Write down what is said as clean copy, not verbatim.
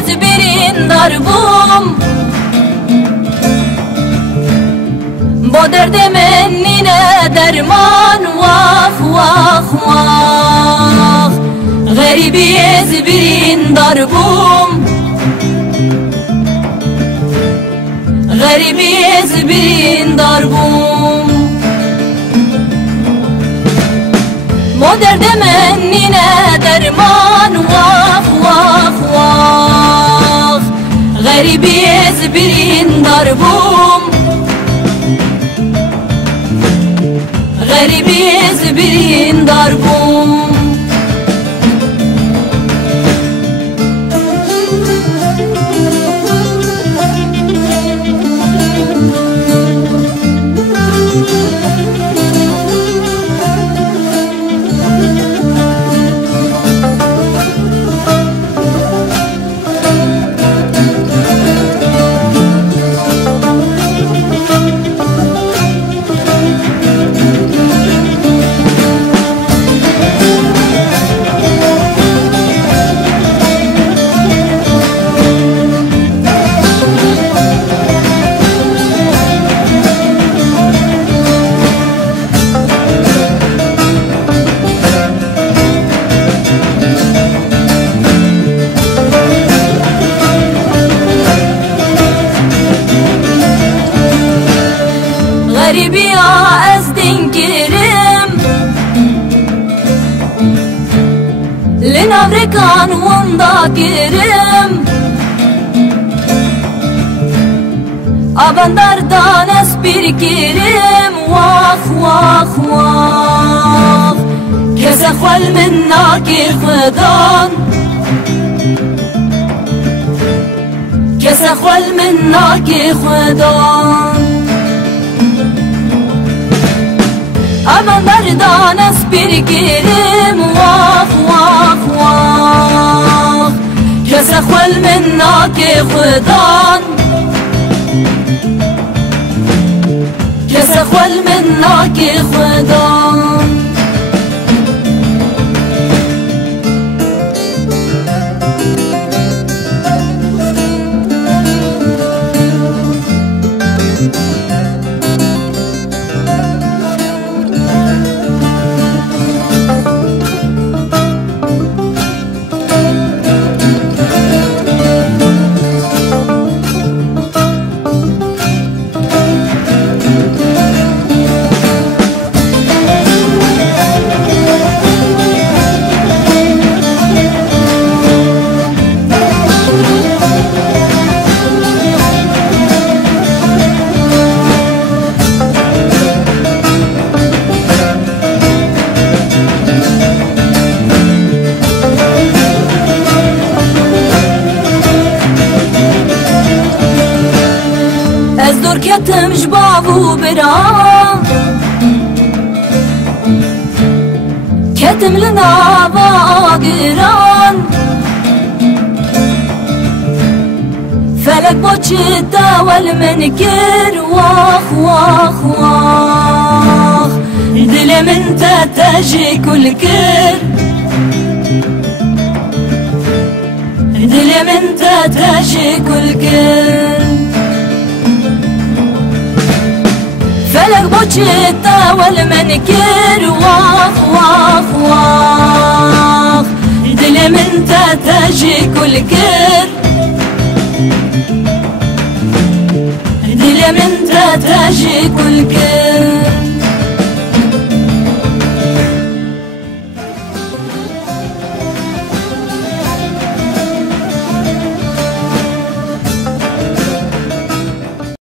بیز برین دربوم با درد من نینه درمان واخ واخ واخ غریبی از برین دربوم غریبی از برین دربوم با درد من نینه درمان واخ واخ واخ غریبی از برین دربوم غریبی از برین دربوم غریبی از دین گیرم لنافرکان وندا گیرم آبندر دانس بیر گیرم واخ واخ واخ کس خوال من ناکی خدان کس خوال من ناکی خدان aman dardan espir girim واخ واخ واخ کس خول من ناکی خدان کس خول من ناکی خدان از دور کتم جبابو برام کتم لنابا گران فلک با چتا والمنکر واخ واخ واخ دل من تتجي كل كر دل من تتجي كل كر فلك بوشتا والمنكر واخ واخ واخ دل من تتجي كل كر دل من تتجي كل كر